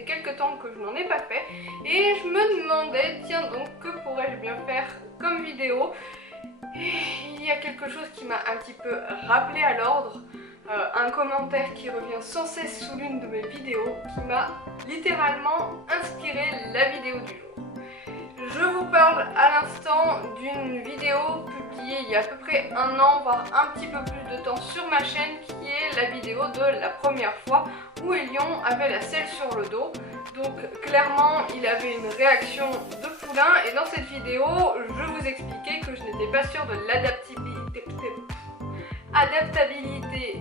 fait quelques temps que je n'en ai pas fait et je me demandais, tiens donc, que pourrais-je bien faire comme vidéo? Et il y a quelque chose qui m'a un petit peu rappelé à l'ordre, un commentaire qui revient sans cesse sous l'une de mes vidéos qui m'a littéralement inspiré la vidéo du jour. Je vous parle à l'instant d'une vidéo publiée il y a à peu près un an, voire un petit peu plus de temps sur ma chaîne, qui est la vidéo de la première fois où Elion avait la selle sur le dos. Donc clairement il avait une réaction de poulain et dans cette vidéo je vous expliquais que je n'étais pas sûre de l'adaptabilité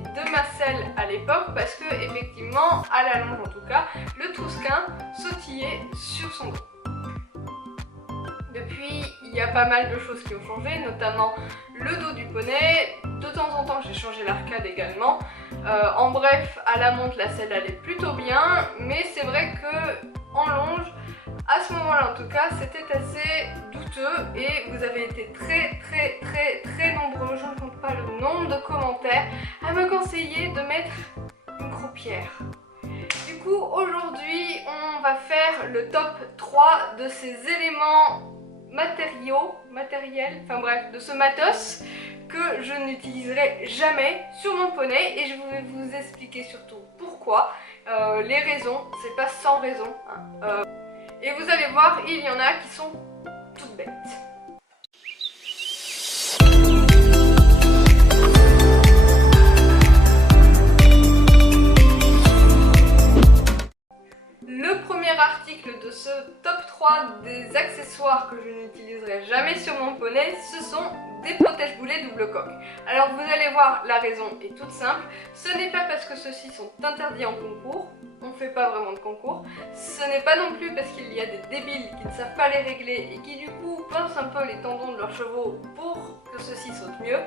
de ma selle à l'époque parce que effectivement à la longe en tout cas le Trousquin sautillait sur son dos. Depuis, il y a pas mal de choses qui ont changé, notamment le dos du poney. De temps en temps, j'ai changé l'arcade également. En bref, à la monte, la selle allait plutôt bien, mais c'est vrai que en longe, à ce moment-là en tout cas, c'était assez douteux et vous avez été très nombreux, je ne compte pas le nombre de commentaires, à me conseiller de mettre une croupière. Du coup, aujourd'hui, on va faire le top 3 de ces éléments matériels, enfin bref, de ce matos que je n'utiliserai jamais sur mon poney et je vais vous expliquer surtout pourquoi, les raisons, c'est pas sans raison, hein. Et vous allez voir, il y en a qui sont toutes bêtes. Le premier article de ce top 3 des accessoires que je n'utiliserai jamais sur mon poney, ce sont des protège-boulets double coque. Alors vous allez voir, la raison est toute simple, ce n'est pas parce que ceux-ci sont interdits en concours, on ne fait pas vraiment de concours, ce n'est pas non plus parce qu'il y a des débiles qui ne savent pas les régler et qui du coup pincent un peu les tendons de leurs chevaux pour que ceux-ci sautent mieux.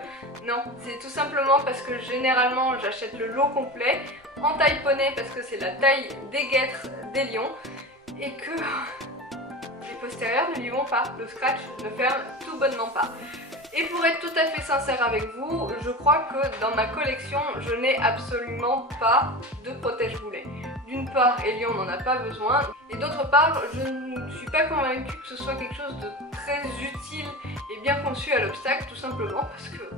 Non, c'est tout simplement parce que généralement j'achète le lot complet en taille poney parce que c'est la taille des guêtres des lions et que les postérieurs ne lui vont pas, le scratch ne ferme tout bonnement pas. Et pour être tout à fait sincère avec vous, je crois que dans ma collection, je n'ai absolument pas de protège-boulet. D'une part, Elion n'en a pas besoin, et d'autre part, je ne suis pas convaincue que ce soit quelque chose de très utile et bien conçu à l'obstacle, tout simplement parce que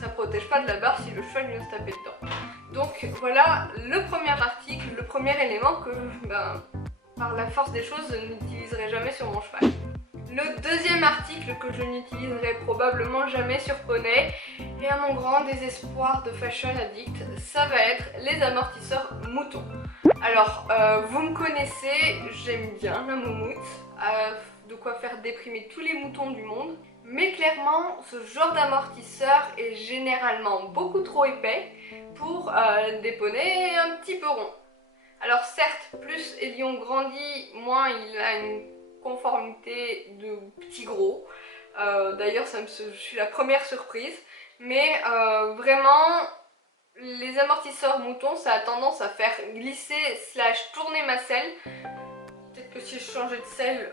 ça protège pas de la barre si le cheval vient se taper dedans. Donc voilà le premier article, le premier élément que, par la force des choses, je n'utiliserai jamais sur mon cheval. Le deuxième article que je n'utiliserai probablement jamais sur poney, et à mon grand désespoir de fashion addict, ça va être les amortisseurs moutons. Alors, vous me connaissez, j'aime bien la moumoute, de quoi faire déprimer tous les moutons du monde, mais clairement, ce genre d'amortisseur est généralement beaucoup trop épais pour des poneys un petit peu ronds. Alors certes, plus Elion grandit, moins il a une conformité de petit gros. D'ailleurs, je suis la première surprise. Mais vraiment, les amortisseurs moutons, ça a tendance à faire glisser / tourner ma selle. Peut-être que si je changeais de selle,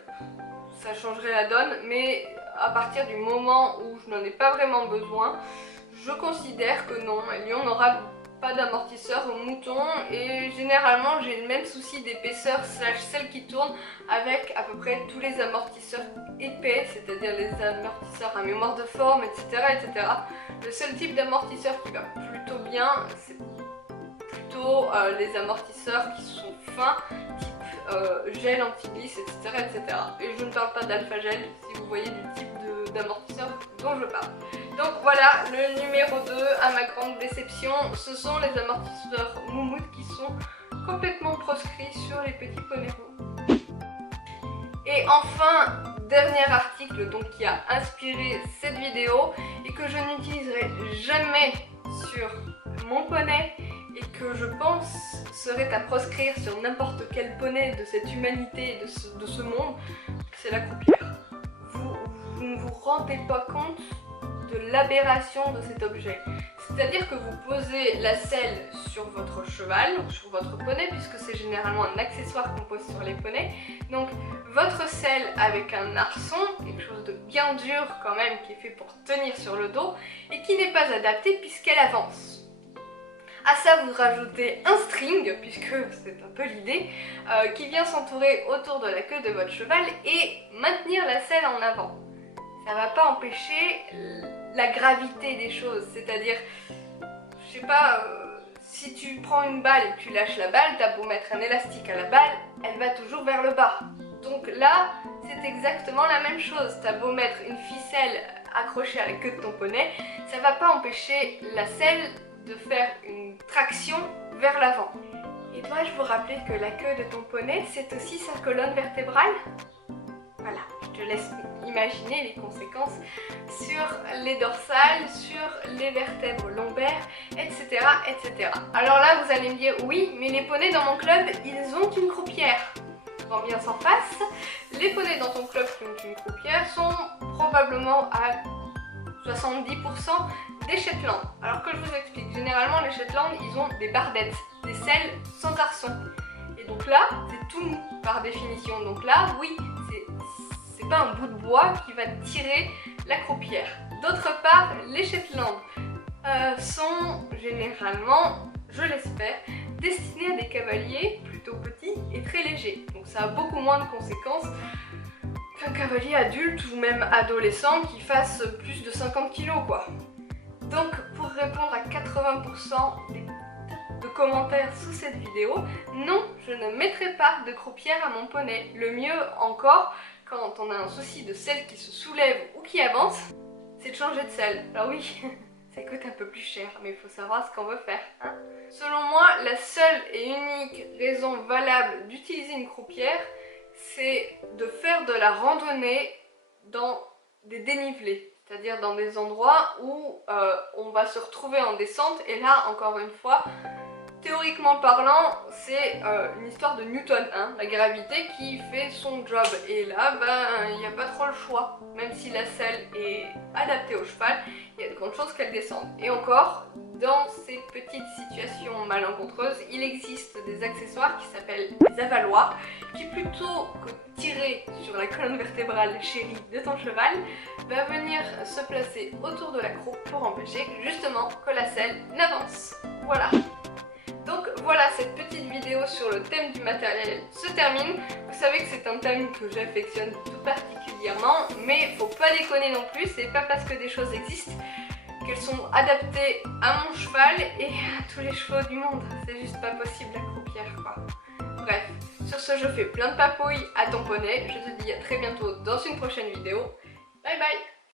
ça changerait la donne. Mais à partir du moment où je n'en ai pas vraiment besoin, je considère que non, Elion n'aura pas d'amortisseur au mouton et généralement j'ai le même souci d'épaisseur / celle qui tourne avec à peu près tous les amortisseurs épais, c'est-à-dire les amortisseurs à mémoire de forme, etc. Le seul type d'amortisseur qui va plutôt bien, c'est plutôt les amortisseurs qui sont fins, type gel anti-glisse, etc. Et je ne parle pas d'alpha gel si vous voyez du type d'amortisseur dont je parle. Donc voilà, le numéro 2, à ma grande déception, ce sont les amortisseurs moumoute qui sont complètement proscrits sur les petits poneys roux. Et enfin, dernier article donc, qui a inspiré cette vidéo et que je n'utiliserai jamais sur mon poney et que je pense serait à proscrire sur n'importe quel poney de cette humanité et de ce monde, c'est la croupière. Vous ne vous rendez pas compte de l'aberration de cet objet. C'est-à-dire que vous posez la selle sur votre cheval, ou sur votre poney, puisque c'est généralement un accessoire qu'on pose sur les poneys. Donc votre selle avec un arçon, quelque chose de bien dur quand même, qui est fait pour tenir sur le dos, et qui n'est pas adapté puisqu'elle avance. À ça, vous rajoutez un string, puisque c'est un peu l'idée, qui vient s'entourer autour de la queue de votre cheval et maintenir la selle en avant. Ça va pas empêcher la gravité des choses, c'est-à-dire, je sais pas, si tu prends une balle et que tu lâches la balle, t'as beau mettre un élastique à la balle, elle va toujours vers le bas. Donc là, c'est exactement la même chose, t'as beau mettre une ficelle accrochée à la queue de ton poney, ça va pas empêcher la selle de faire une traction vers l'avant. Et dois-je vous rappeler que la queue de ton poney, c'est aussi sa colonne vertébrale? Voilà, je te laisse imaginer les conséquences sur les dorsales, sur les vertèbres lombaires, etc., etc. Alors là, vous allez me dire, oui, mais les poneys dans mon club, ils ont une croupière. Quand bien s'en fasse, les poneys dans ton club qui ont une croupière sont probablement à 70% des Shetland. Alors que je vous explique, généralement les Shetland, ils ont des bardettes, des selles sans arçon. Et donc là, c'est tout mou par définition. Donc là, oui, c'est pas un bout de bois qui va tirer la croupière. D'autre part, les Shetland sont généralement, je l'espère, destinés à des cavaliers plutôt petits et très légers. Donc ça a beaucoup moins de conséquences qu'un cavalier adulte ou même adolescent qui fasse plus de 50 kg quoi. Donc pour répondre à 80% de commentaires sous cette vidéo, non, je ne mettrai pas de croupière à mon poney. Le mieux encore, quand on a un souci de selle qui se soulève ou qui avance, c'est de changer de selle. Alors oui, ça coûte un peu plus cher, mais il faut savoir ce qu'on veut faire. Hein. Selon moi, la seule et unique raison valable d'utiliser une croupière, c'est de faire de la randonnée dans des dénivelés, c'est-à-dire dans des endroits où on va se retrouver en descente, et là, encore une fois, théoriquement parlant, c'est une histoire de Newton 1, la gravité qui fait son job. Et là, ben, il n'y a pas trop le choix. Même si la selle est adaptée au cheval, il y a de grandes chances qu'elle descende. Et encore, dans ces petites situations malencontreuses, il existe des accessoires qui s'appellent des avaloirs, qui plutôt que tirer sur la colonne vertébrale chérie de ton cheval, va venir se placer autour de la croupe pour empêcher justement que la selle n'avance. Voilà. Donc voilà, cette petite vidéo sur le thème du matériel se termine. Vous savez que c'est un thème que j'affectionne tout particulièrement, mais faut pas déconner non plus, c'est pas parce que des choses existent qu'elles sont adaptées à mon cheval et à tous les chevaux du monde. C'est juste pas possible la croupière quoi. Bref, sur ce je fais plein de papouilles à ton poney, je te dis à très bientôt dans une prochaine vidéo. Bye bye!